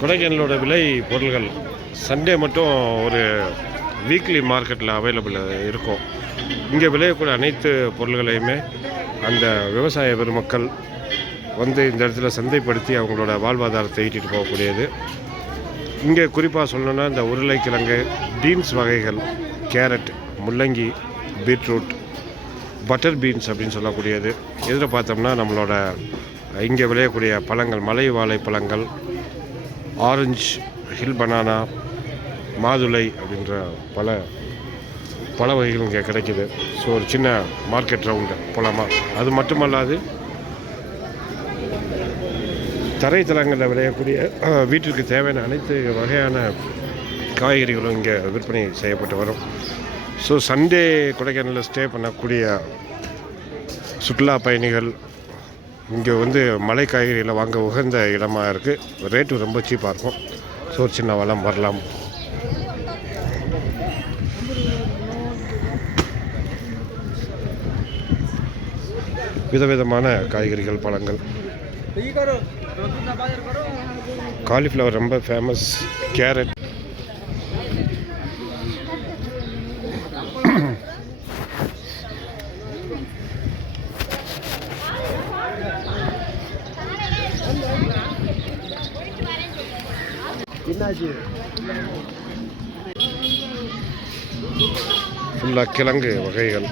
கொடைக்கானலோட விலை பொருள்கள் சண்டே மட்டும் ஒரு வீக்லி மார்க்கெட்டில் அவைலபிள் இருக்கும். இங்கே விளையக்கூடிய அனைத்து பொருள்களையுமே அந்த விவசாய பெருமக்கள் வந்து இந்த இடத்துல சந்தைப்படுத்தி அவங்களோட வாழ்வாதாரத்தை ஈட்டிட்டு போகக்கூடியது. இங்கே குறிப்பாக சொல்லணுன்னா இந்த உருளைக்கிழங்கு, பீன்ஸ் வகைகள், கேரட், முள்ளங்கி, பீட்ரூட், பட்டர் பீன்ஸ் அப்படின்னு சொல்லக்கூடியது. இதில் பார்த்தோம்னா நம்மளோட இங்கே விளையக்கூடிய பழங்கள், மலை வாழை பழங்கள், ஆரஞ்சு, ஹில் பனானா, மாதுளை அப்படின்ற பல வகைகள் இங்கே கிடைக்கிது. ஸோ ஒரு சின்ன மார்க்கெட் ரவுண்டு போகலாமா? அது மட்டுமல்லாது தரைத்தளங்களில் விளையக்கூடிய வீட்டிற்கு தேவையான அனைத்து வகையான காய்கறிகளும் இங்கே விற்பனை செய்யப்பட்டு வரும். ஸோ சண்டே கொடைக்கானலில் ஸ்டே பண்ணக்கூடிய சுற்றுலா பயணிகள் இங்கே வந்து மலை காய்கறிகளை வாங்க உகந்த இடமாக இருக்குது. ரேட்டு ரொம்ப சீப்பாக இருக்கும். ஸோ ஒரு சின்ன வளம் வரலாம். விதவிதமான காய்கறிகள், பழங்கள். காலிஃப்ளவர் ரொம்ப ஃபேமஸ். கேரட், ஃபுல்லாக கிழங்கு வகைகள்.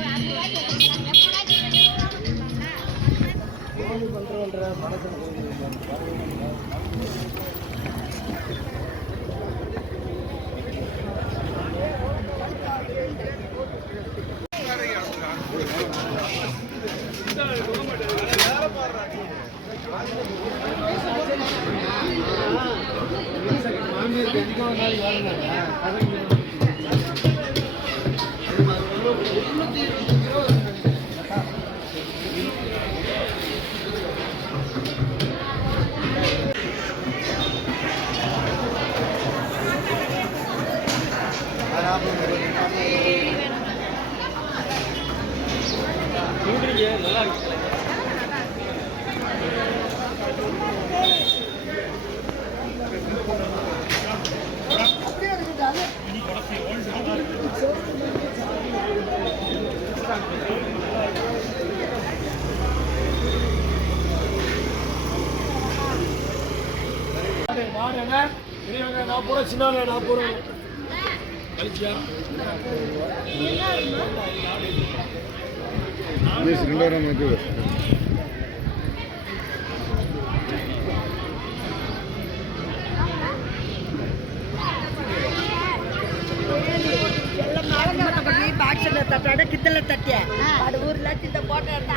ಕಿತ್ತಲ್ಲ ತಟ್ಟೆ ಅದು ಊರ್ಲತ್ತಿದ್ದ ಫೋಟೋ ಅಂತ